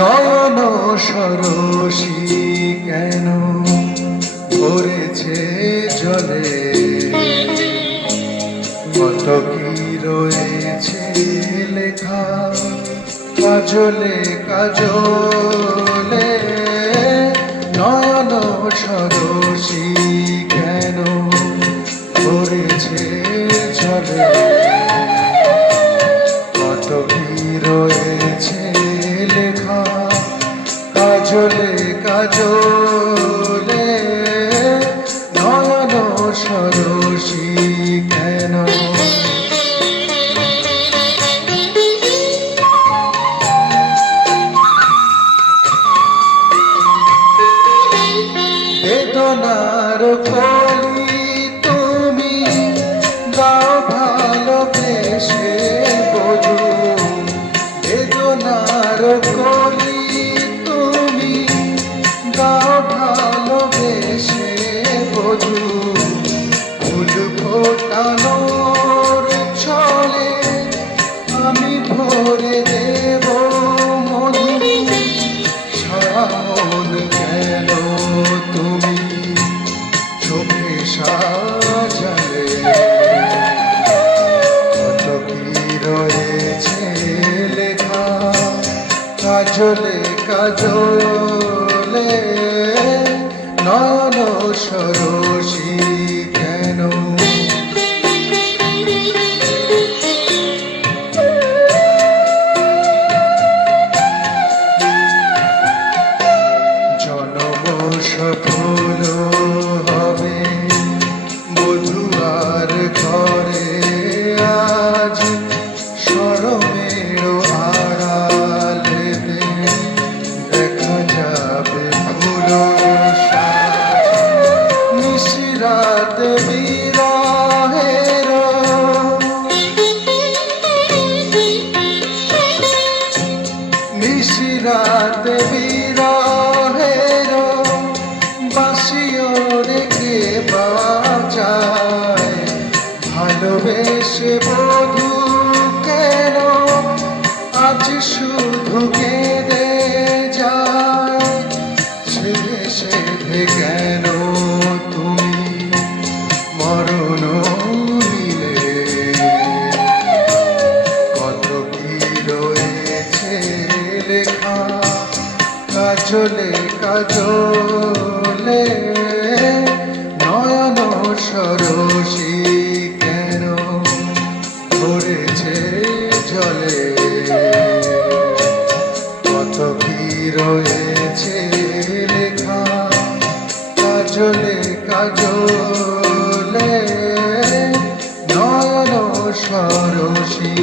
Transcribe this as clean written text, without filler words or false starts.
নয়ন সরসী কেন ভরেছে জলে, কত কি রয়েছে লেখা কাজলে কাজলে। নয়ন সরসী কেন ভরেছে জলে, কত কি রয়েছে লেখা কাজলে কাজলে। নয়ন সরসী কেন, বেদনার কলি তুমি গাও ভালোবেসে বধু, বেদনার কলি তুমি গাও ভালোবেসে বধু। ফুল ফোটানোর ছলে আমি ভরে দেব মধু। সারামন কেন তুমি চোখে সাজালে, কত কি রয়েছে লেখা কাজলে কাজলে। নয়ন সরসী কেন, জনম সফল হবে মধুয়ার ঘরে আজ। শরমের আড়ালে দেখা যাবে ফুল সাজ। নিশিরাত বিরহের, নিশিরাত বিরহের বাঁশিও রেখে বাজায়। ভালোবেসে বধু কেন আজ শুধু কেঁদে যায়। সেধে সেধে কেন তুমি মরণ নিলে, কত কি রয়েছে লেখা কাজলে কাজলে। নয়ন সরসী কেন ভরেছে জলে, কত কি রয়েছে লেখা কাজলে কাজলে। নয়ন সরসী।